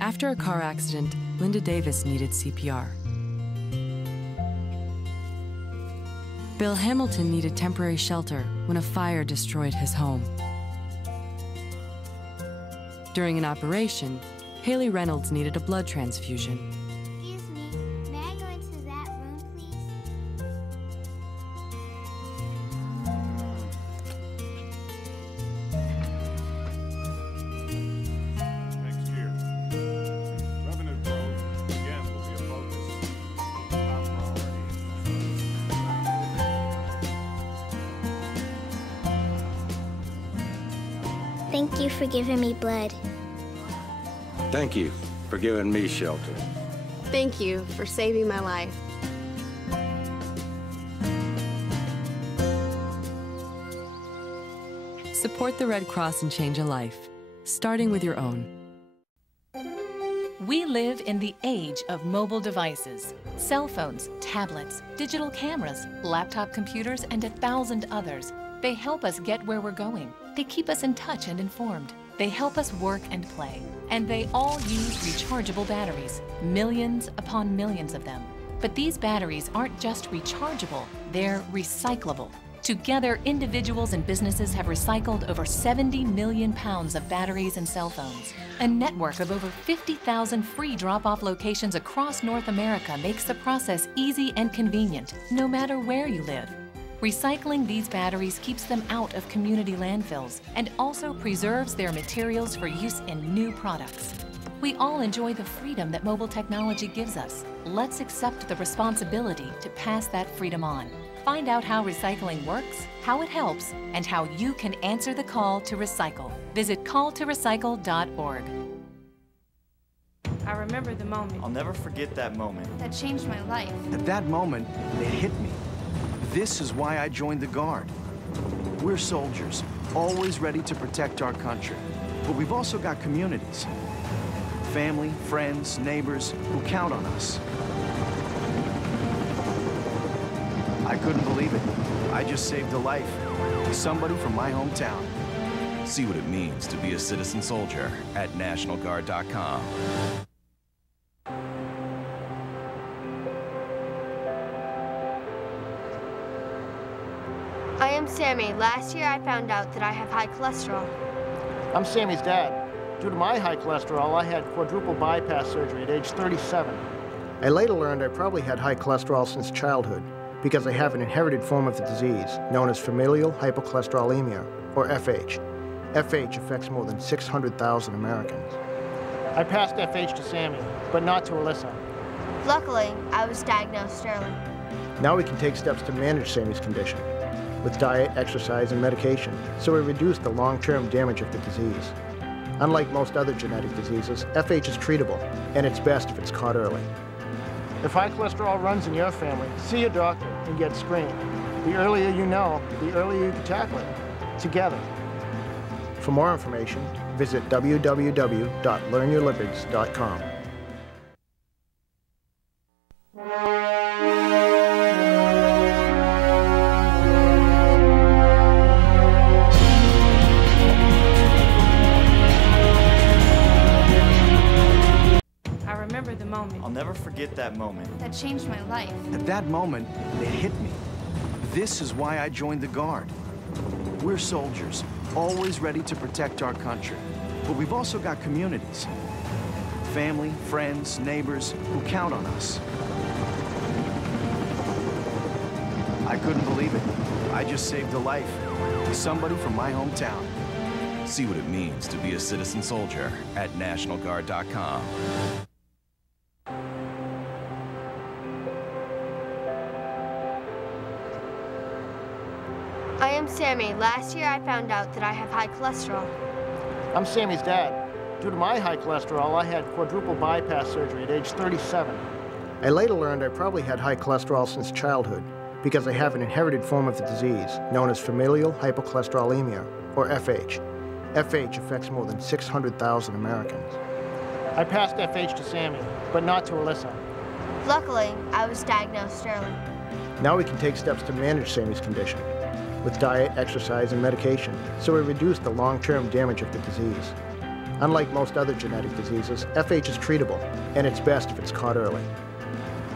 After a car accident, Linda Davis needed CPR. Bill Hamilton needed temporary shelter when a fire destroyed his home. During an operation, Haley Reynolds needed a blood transfusion. Excuse me, may I go into that room, please? Next year, revenue growth again will be a focus. Top priority. Thank you for giving me blood. Thank you for giving me shelter. Thank you for saving my life. Support the Red Cross and change a life, starting with your own. We live in the age of mobile devices. Cell phones, tablets, digital cameras, laptop computers, and 1,000 others. They help us get where we're going. They keep us in touch and informed. They help us work and play. And they all use rechargeable batteries, millions upon millions of them. But these batteries aren't just rechargeable, they're recyclable. Together, individuals and businesses have recycled over 70 million pounds of batteries and cell phones. A network of over 50,000 free drop-off locations across North America makes the process easy and convenient, no matter where you live. Recycling these batteries keeps them out of community landfills and also preserves their materials for use in new products. We all enjoy the freedom that mobile technology gives us. Let's accept the responsibility to pass that freedom on. Find out how recycling works, how it helps, and how you can answer the call to recycle. Visit calltorecycle.org. I remember the moment I'll never forget that moment. that changed my life. At that moment, it hit me. This is why I joined the Guard. We're soldiers, always ready to protect our country. But we've also got communities. Family, friends, neighbors who count on us. I couldn't believe it. I just saved a life. Somebody from my hometown. See what it means to be a citizen soldier at NationalGuard.com. I am Sammy. Last year I found out that I have high cholesterol. I'm Sammy's dad. Due to my high cholesterol, I had quadruple bypass surgery at age 37. I later learned I probably had high cholesterol since childhood because I have an inherited form of the disease known as familial hypercholesterolemia, or FH. FH affects more than 600,000 Americans. I passed FH to Sammy, but not to Alyssa. Luckily, I was diagnosed early. Now we can take steps to manage Sammy's condition with diet, exercise, and medication, so we reduce the long-term damage of the disease. Unlike most other genetic diseases, FH is treatable, and it's best if it's caught early. If high cholesterol runs in your family, see your doctor and get screened. The earlier you know, the earlier you can tackle it, together. For more information, visit www.learnyourlipids.com. I remember the moment I'll never forget that moment. that changed my life. At that moment, it hit me. This is why I joined the Guard. We're soldiers, always ready to protect our country. But we've also got communities. Family, friends, neighbors who count on us. I couldn't believe it. I just saved a life. Somebody from my hometown. See what it means to be a citizen soldier at NationalGuard.com. I am Sammy. Last year I found out that I have high cholesterol. I'm Sammy's dad. Due to my high cholesterol, I had quadruple bypass surgery at age 37. I later learned I probably had high cholesterol since childhood because I have an inherited form of the disease known as familial hypercholesterolemia, or FH. FH affects more than 600,000 Americans. I passed FH to Sammy, but not to Alyssa. Luckily, I was diagnosed early. Now we can take steps to manage Sammy's condition with diet, exercise, and medication, so we reduce the long-term damage of the disease. Unlike most other genetic diseases, FH is treatable, and it's best if it's caught early.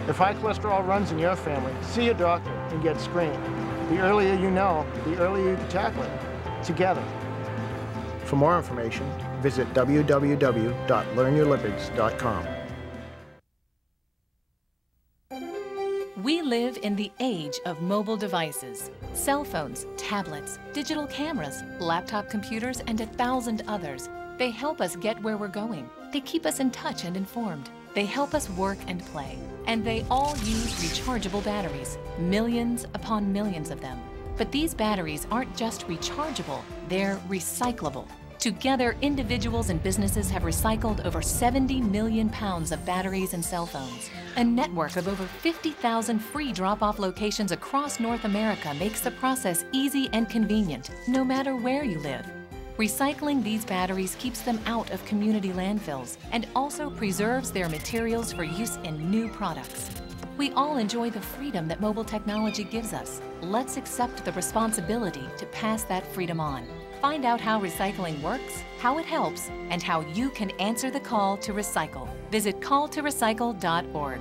If high cholesterol runs in your family, see a doctor and get screened. The earlier you know, the earlier you can tackle it, together. For more information, visit www.learnyourlipids.com. We live in the age of mobile devices. Cell phones, tablets, digital cameras, laptop computers, and 1,000 others. They help us get where we're going. They keep us in touch and informed. They help us work and play. And they all use rechargeable batteries, millions upon millions of them. But these batteries aren't just rechargeable, they're recyclable. Together, individuals and businesses have recycled over 70 million pounds of batteries and cell phones. A network of over 50,000 free drop-off locations across North America makes the process easy and convenient, no matter where you live. Recycling these batteries keeps them out of community landfills and also preserves their materials for use in new products. We all enjoy the freedom that mobile technology gives us. Let's accept the responsibility to pass that freedom on. Find out how recycling works, how it helps, and how you can answer the call to recycle. Visit calltorecycle.org.